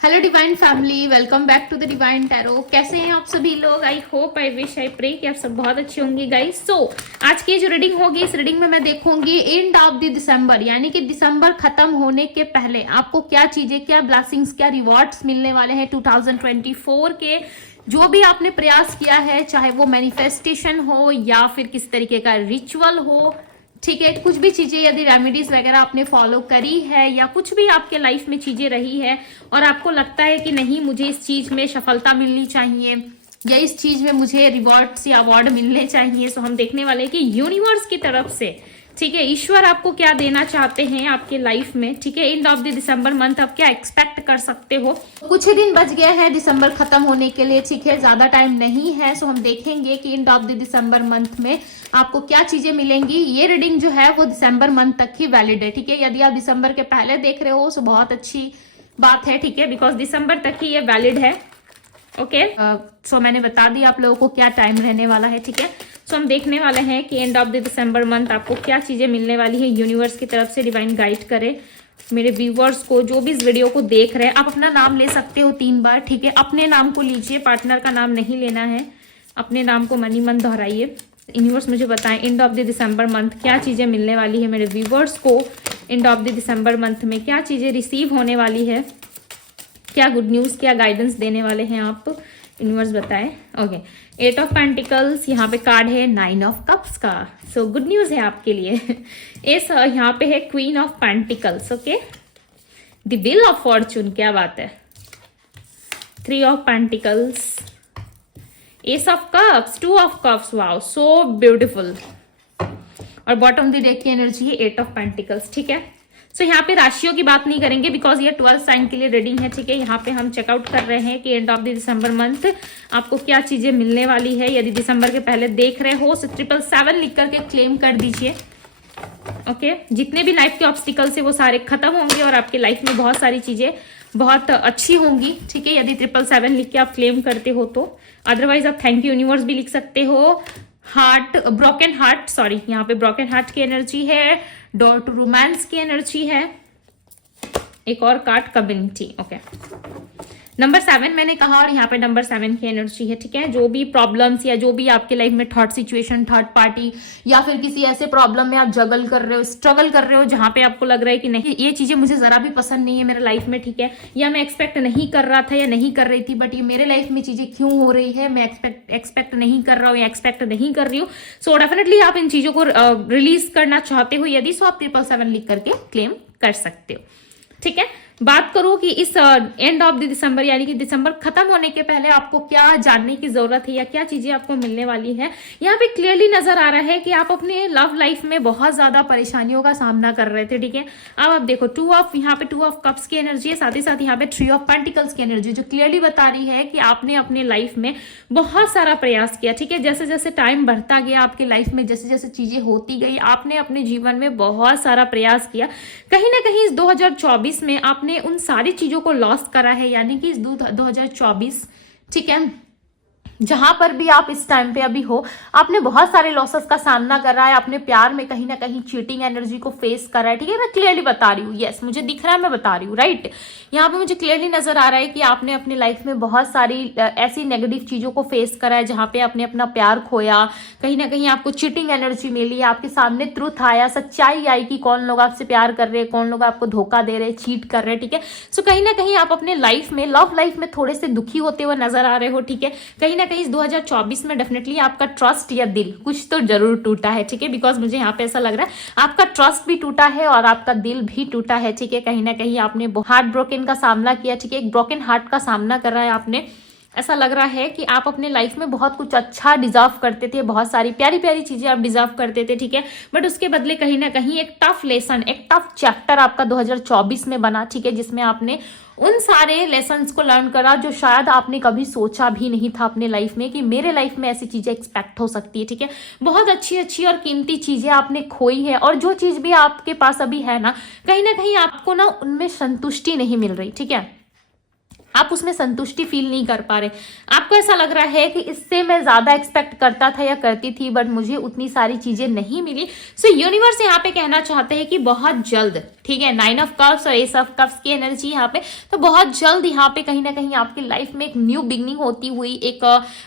Hello divine family, welcome back to the divine tarot. कैसे हैं आप सभी लोग? I hope, I wish, I pray कि आप सब बहुत अच्छे होंगे गाइस। सो आज की जो रीडिंग होगी, इस रीडिंग में मैं देखूंगी एंड ऑफ द दिसंबर, यानी कि दिसंबर खत्म होने के पहले आपको क्या चीजें, क्या ब्लेसिंग्स, क्या रिवॉर्ड्स मिलने वाले हैं 2024 के। जो भी आपने प्रयास किया है, चाहे वो मैनिफेस्टेशन हो या फिर किसी तरीके का रिचुअल हो, ठीक है, कुछ भी चीजें, यदि रेमेडीज वगैरह आपने फॉलो करी है या कुछ भी आपके लाइफ में चीजें रही है और आपको लगता है कि नहीं मुझे इस चीज में सफलता मिलनी चाहिए या इस चीज में मुझे रिवॉर्ड्स या अवार्ड मिलने चाहिए, तो हम देखने वाले हैं कि यूनिवर्स की तरफ से, ठीक है, ईश्वर आपको क्या देना चाहते हैं आपके लाइफ में। ठीक है, end of the December month आप क्या एक्सपेक्ट कर सकते हो। कुछ ही दिन बच गए हैं दिसंबर खत्म होने के लिए, ठीक है, ज्यादा टाइम नहीं है। सो हम देखेंगे कि end of the December month में आपको क्या चीजें मिलेंगी। ये रीडिंग जो है वो दिसंबर मंथ तक ही वैलिड है, ठीक है। यदि आप दिसंबर के पहले देख रहे हो तो बहुत अच्छी बात है, ठीक है, बिकॉज दिसंबर तक ही ये वैलिड है। ओके, सो मैंने बता दिया आप लोगों को क्या टाइम रहने वाला है, ठीक है। सो हम देखने वाले हैं कि end of the December month आपको क्या चीजें मिलने वाली है यूनिवर्स की तरफ से। डिवाइन गाइड करे मेरे व्यूवर्स को, जो भी इस वीडियो को देख रहे हैं। आप अपना नाम ले सकते हो 3 बार, ठीक है। अपने नाम को लीजिए, पार्टनर का नाम नहीं लेना है। अपने नाम को मन ही मन दोहराइए। यूनिवर्स मुझे बताएं end of the December month क्या चीजें मिलने वाली है मेरे व्यूवर्स को। End of the December month में क्या चीजें रिसीव होने वाली है, क्या गुड न्यूज, क्या गाइडेंस देने वाले हैं आप, यूनिवर्स बताएं। ओके, 8 ऑफ पेंटिकल्स, यहाँ पे कार्ड है 9 ऑफ कप्स का। सो गुड न्यूज है आपके लिए। इस यहाँ पे है queen of pentacles, okay, the wheel of Fortune, क्या बात है, 3 of pentacles, S of cups, 2 of cups, wow so beautiful. और बॉटम द डेक की एनर्जी है 8 ऑफ पेंटिकल्स, ठीक है। सो यहाँ पे राशियों की बात नहीं करेंगे बिकॉज ये 12 साइन के लिए रीडिंग है, ठीक है। यहाँ पे हम चेकआउट कर रहे हैं कि end of the December month आपको क्या चीजें मिलने वाली है। यदि दिसंबर के पहले देख रहे हो तो 777 लिख करके क्लेम कर दीजिए। ओके, जितने भी लाइफ के ऑब्स्टिकल्स है वो सारे खत्म होंगे और आपके लाइफ में बहुत सारी चीजें बहुत अच्छी होंगी, ठीक है। यदि 777 लिख के आप क्लेम करते हो तो, अदरवाइज आप थैंक यू यूनिवर्स भी लिख सकते हो। हार्ट, ब्रोकन हार्ट, सॉरी, यहाँ पे ब्रोकन हार्ट की एनर्जी है, डोर टू रोमांस की एनर्जी है, एक और कार्ड कम्युनिटी। ओके, नंबर 7 मैंने कहा और यहाँ पे नंबर 7 की एनर्जी है, ठीक है। जो भी प्रॉब्लम्स या जो भी आपके लाइफ में थर्ड सिचुएशन, थर्ड पार्टी या फिर किसी ऐसे प्रॉब्लम में आप जगल कर रहे हो, स्ट्रगल कर रहे हो, जहां पे आपको लग रहा है कि नहीं ये चीजें मुझे जरा भी पसंद नहीं है मेरे लाइफ में, ठीक है, या मैं एक्सपेक्ट नहीं कर रहा था या नहीं कर रही थी, बट ये मेरे लाइफ में चीजें क्यों हो रही है, मैं एक्सपेक्ट नहीं कर रहा हूँ या एक्सपेक्ट नहीं कर रही हूँ। सो डेफिनेटली आप इन चीजों को रिलीज करना चाहते हो, यदि सो आप 777 लिख करके क्लेम कर सकते हो, ठीक है। बात करो कि इस एंड ऑफ द दिसंबर, यानी कि दिसंबर खत्म होने के पहले आपको क्या जानने की जरूरत है या क्या चीजें आपको मिलने वाली है। यहाँ पे क्लियरली नजर आ रहा है कि आप अपने लव लाइफ में बहुत ज्यादा परेशानियों का सामना कर रहे थे, ठीक है। अब आप देखो यहाँ पे 2 ऑफ कप्स की एनर्जी है, साथ ही साथ यहाँ पे 3 ऑफ पेंटिकल्स की एनर्जी, जो क्लियरली बता रही है कि आपने अपने लाइफ में बहुत सारा प्रयास किया, ठीक है। जैसे जैसे टाइम बढ़ता गया आपकी लाइफ में, जैसे जैसे चीजें होती गई, आपने अपने जीवन में बहुत सारा प्रयास किया। कहीं ना कहीं इस 2024 में आपने उन सारी चीजों को लॉस करा है, यानी कि इस 2024, ठीक है, जहां पर भी आप इस टाइम पे अभी हो, आपने बहुत सारे लॉसेस का सामना कर रहा है। अपने प्यार में कहीं ना कहीं चीटिंग एनर्जी को फेस कर रहा है, ठीक है। मैं क्लियरली बता रही हूँ, यस मुझे दिख रहा है, मैं बता रही हूँ, राइट। यहाँ पे मुझे क्लियरली नजर आ रहा है कि आपने अपनी लाइफ में बहुत सारी ऐसी नेगेटिव चीजों को फेस करा है, जहां पे आपने अपना प्यार खोया, कहीं ना कहीं आपको चीटिंग एनर्जी मिली, आपके सामने ट्रुथ आया, सच्चाई आई कि कौन लोग आपसे प्यार कर रहे हैं, कौन लोग आपको धोखा दे रहे हैं, चीट कर रहे हैं, ठीक है। सो कहीं ना कहीं आप अपने लाइफ में, लव लाइफ में थोड़े से दुखी होते हुए नजर आ रहे हो, ठीक है। कहीं ना कहीं इस 2024 में डेफिनेटली आपका ट्रस्ट या दिल कुछ तो जरूर टूटा है, ठीक है, बिकॉज मुझे यहाँ पे ऐसा लग रहा है आपका ट्रस्ट भी टूटा है और आपका दिल भी टूटा है, ठीक है। कहीं ना कहीं आपने हार्ट ब्रोकन का सामना किया, ठीक है, एक ब्रोकन हार्ट का सामना कर रहा है आपने। ऐसा लग रहा है कि आप अपने लाइफ में बहुत कुछ अच्छा डिजर्व करते थे, बहुत सारी प्यारी प्यारी चीजें आप डिजर्व करते थे, ठीक है, बट उसके बदले कहीं ना कहीं एक टफ लेसन, एक टफ चैप्टर आपका 2024 में बना, ठीक है, जिसमें आपने उन सारे लेसन्स को लर्न करा जो शायद आपने कभी सोचा भी नहीं था अपने लाइफ में कि मेरे लाइफ में ऐसी चीजें एक्सपेक्ट हो सकती है, ठीक है। बहुत अच्छी अच्छी और कीमती चीजें आपने खोई है, और जो चीज भी आपके पास अभी है ना कहीं आपको ना उनमें संतुष्टि नहीं मिल रही, ठीक है। आप उसमें संतुष्टि फील नहीं कर पा रहे। आपको ऐसा लग रहा है कि इससे मैं ज्यादा एक्सपेक्ट करता था या करती थी, बट मुझे उतनी सारी चीजें नहीं मिली। सो यूनिवर्स यहाँ पे कहना चाहते हैं कि बहुत जल्द, ठीक है, 9 ऑफ कप्स और एस ऑफ कप्स की एनर्जी यहाँ पे, तो बहुत जल्द यहाँ पे कहीं ना कहीं आपकी लाइफ में एक न्यू बिगनिंग होती हुई, एक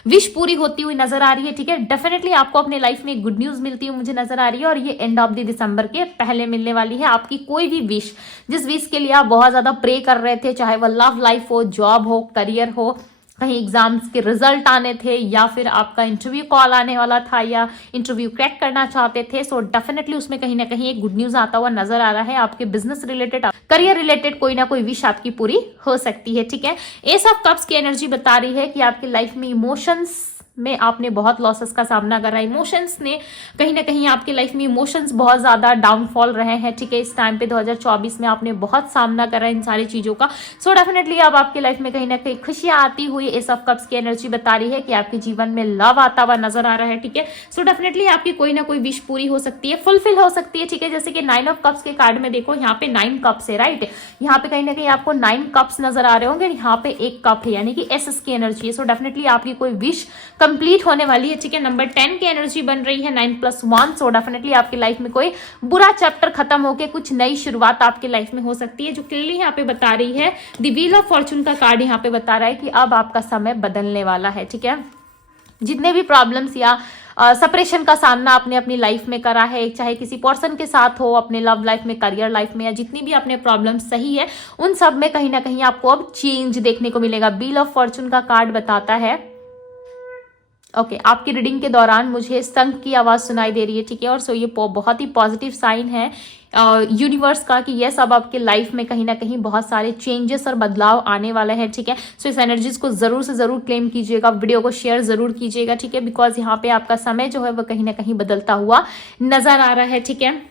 विश पूरी होती हुई नजर आ रही है, ठीक है। डेफिनेटली आपको अपने लाइफ में एक गुड न्यूज मिलती हुई मुझे नजर आ रही है, और ये एंड ऑफ द दिसंबर के पहले मिलने वाली है। आपकी कोई भी विश, जिस विश के लिए आप बहुत ज्यादा प्रे कर रहे थे, चाहे वह लव लाइफ हो, जॉब हो, करियर हो, कहीं एग्जाम्स के रिजल्ट आने थे, या फिर आपका इंटरव्यू कॉल आने वाला था, या इंटरव्यू क्रैक करना चाहते थे, सो डेफिनेटली उसमें कहीं ना कहीं एक गुड न्यूज आता हुआ नजर आ रहा है। आपके बिजनेस रिलेटेड, करियर रिलेटेड कोई ना कोई विश आपकी पूरी हो सकती है, ठीक है। एस ऑफ कप्स की एनर्जी बता रही है कि आपकी लाइफ में इमोशंस में आपने बहुत लॉसेस का सामना करा। इमोशंस ने कहीं ना कहीं आपकी लाइफ में इमोशंस बहुत ज्यादा डाउनफॉल रहे हैं, ठीक है। इस टाइम पे 2024 में आपने बहुत सामना करा इन सारी चीजों का। सो डेफिनेटली अब आपकी लाइफ में कहीं ना कहीं खुशियां आती हुई एस ऑफ कप्स की एनर्जी बता रही है कि आपके जीवन में लव आता हुआ नजर आ रहा है, ठीक है। सो डेफिनेटली आपकी कोई ना कोई विश पूरी हो सकती है, फुलफिल हो सकती है, ठीक है। जैसे कि 9 ऑफ कप्स के कार्ड में देखो, यहाँ पे 9 कप्स है, राइट। यहाँ पे कहीं ना कहीं आपको 9 कप्स नजर आ रहे होंगे, यहाँ पे एक कप है, यानी कि एस की एनर्जी है। सो डेफिनेटली आपकी कोई विश कंप्लीट होने वाली है, ठीक है। नंबर 10 की एनर्जी बन रही है 9+1। सो डेफिनेटली आपकी लाइफ में कोई बुरा चैप्टर खत्म होके कुछ नई शुरुआत आपकी लाइफ में हो सकती है, जो क्लियरली यहाँ पे बता रही है। द व्हील ऑफ फॉर्चून का कार्ड यहाँ पे बता रहा है कि अब आपका समय बदलने वाला है, ठीक है। जितने भी प्रॉब्लम्स या सेपरेशन का सामना आपने अपनी लाइफ में करा है, चाहे किसी पर्सन के साथ हो, अपने लव लाइफ में, करियर लाइफ में, या जितनी भी अपने प्रॉब्लम्स सही है, उन सब में कहीं ना कहीं आपको अब चेंज देखने को मिलेगा। व्हील ऑफ फॉर्चून का कार्ड बताता है, ओके, आपकी रीडिंग के दौरान मुझे शंख की आवाज सुनाई दे रही है, ठीक है। और सो ये बहुत ही पॉजिटिव साइन है यूनिवर्स का कि यस, अब आपके लाइफ में कहीं ना कहीं बहुत सारे चेंजेस और बदलाव आने वाले हैं, ठीक है। सो इस एनर्जीज को जरूर से जरूर क्लेम कीजिएगा, वीडियो को शेयर जरूर कीजिएगा, ठीक है, बिकॉज यहाँ पे आपका समय जो है वो कहीं ना कहीं बदलता हुआ नजर आ रहा है, ठीक है।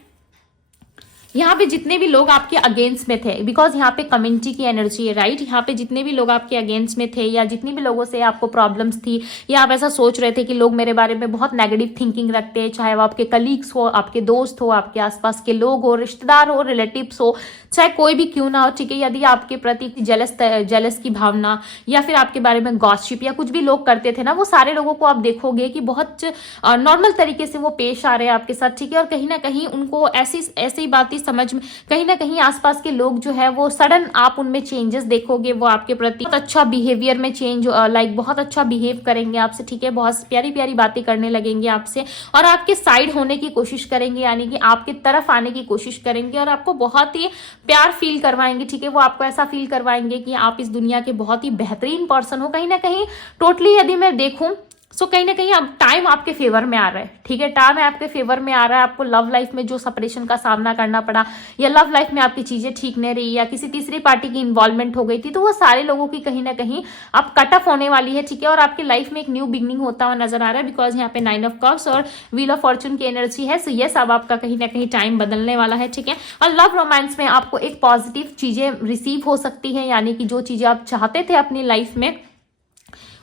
यहाँ पे जितने भी लोग आपके अगेंस्ट में थे, बिकॉज यहाँ पे कम्युनिटी की एनर्जी है, राइट। यहाँ पे जितने भी लोग आपके अगेंस्ट में थे, या जितनी भी लोगों से आपको प्रॉब्लम्स थी, या आप ऐसा सोच रहे थे कि लोग मेरे बारे में बहुत नेगेटिव थिंकिंग रखते हैं, चाहे वो आपके कलीग्स हो, आपके दोस्त हो, आपके आसपास के लोग हो, रिश्तेदार हो, रिलेटिव्स हो, चाहे कोई भी क्यों ना हो, ठीक है। यदि आपके प्रति जेलस की भावना, या फिर आपके बारे में गॉसिप या कुछ भी लोग करते थे ना, वो सारे लोगों को आप देखोगे कि बहुत नॉर्मल तरीके से वो पेश आ रहे हैं आपके साथ, ठीक है। और कहीं ना कहीं उनको ऐसी बातें समझ में, कहीं ना कहीं आसपास के लोग जो है वो सडन आप उनमें चेंजेस देखोगे, वो आपके प्रति बहुत अच्छा बिहेवियर में चेंज, लाइक बहुत अच्छा बिहेव करेंगे आपसे, ठीक है। बहुत प्यारी प्यारी बातें करने लगेंगे आपसे, और आपके साइड होने की कोशिश करेंगे, यानी कि आपकी तरफ आने की कोशिश करेंगे, और आपको बहुत ही प्यार फील करवाएंगे, ठीक है। वो आपको ऐसा फील करवाएंगे कि आप इस दुनिया के बहुत ही बेहतरीन पर्सन हो। कहीं ना कहीं टोटली यदि मैं देखूं, सो कहीं ना कहीं अब टाइम आपके फेवर में आ रहा है, ठीक है। टाइम आपके फेवर में आ रहा है। आपको लव लाइफ में जो सेपरेशन का सामना करना पड़ा, या लव लाइफ में आपकी चीजें ठीक नहीं रही, या किसी तीसरी पार्टी की इन्वॉल्वमेंट हो गई थी, तो वो सारे लोगों की कहीं ना कहीं अब कट ऑफ होने वाली है, ठीक है। और आपकी लाइफ में एक न्यू बिगनिंग होता हुआ नजर आ रहा है, बिकॉज यहाँ पे 9 ऑफ कप्स और व्हील ऑफ फॉर्चून की एनर्जी है। सो यस, अब आपका कहीं ना कहीं टाइम बदलने वाला है, ठीक है। और लव रोमांस में आपको एक पॉजिटिव चीजें रिसीव हो सकती है, यानी कि जो चीजें आप चाहते थे अपनी लाइफ में,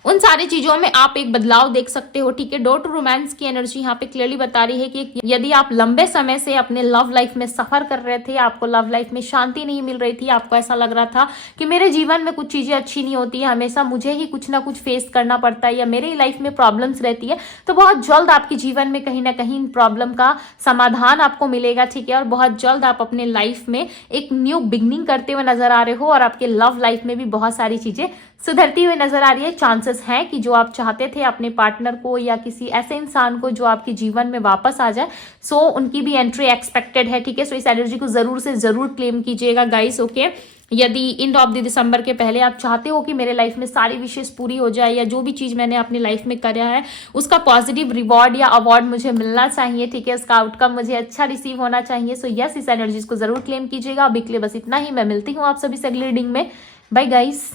उन सारी चीजों में आप एक बदलाव देख सकते हो, ठीक है। डोर टू रोमांस की एनर्जी यहाँ पे क्लियरली बता रही है कि यदि आप लंबे समय से अपने लव लाइफ में सफर कर रहे थे, आपको लव लाइफ में शांति नहीं मिल रही थी, आपको ऐसा लग रहा था कि मेरे जीवन में कुछ चीजें अच्छी नहीं होती है, हमेशा मुझे ही कुछ ना कुछ फेस करना पड़ता है, या मेरी लाइफ में प्रॉब्लम्स रहती है, तो बहुत जल्द आपके जीवन में कहीं ना कहीं इन प्रॉब्लम का समाधान आपको मिलेगा, ठीक है। और बहुत जल्द आप अपने लाइफ में एक न्यू बिगनिंग करते हुए नजर आ रहे हो, और आपके लव लाइफ में भी बहुत सारी चीजें सुधरती हुई नजर आ रही है। चांसेस हैं कि जो आप चाहते थे अपने पार्टनर को, या किसी ऐसे इंसान को जो आपके जीवन में वापस आ जाए, सो उनकी भी एंट्री एक्सपेक्टेड है, ठीक है। सो इस एनर्जी को जरूर से जरूर क्लेम कीजिएगा गाइस, ओके। यदि एंड ऑफ द दिसंबर के पहले आप चाहते हो कि मेरे लाइफ में सारी विशेष पूरी हो जाए, या जो भी चीज मैंने अपनी लाइफ में करा है उसका पॉजिटिव रिवॉर्ड या अवार्ड मुझे मिलना चाहिए, ठीक है, उसका आउटकम मुझे अच्छा रिसीव होना चाहिए, सो यस, इस एनर्जीज को जरूर क्लेम कीजिएगा। अभी के लिए बस इतना ही। मैं मिलती हूँ आप सभी से अगली रीडिंग में। Bye guys.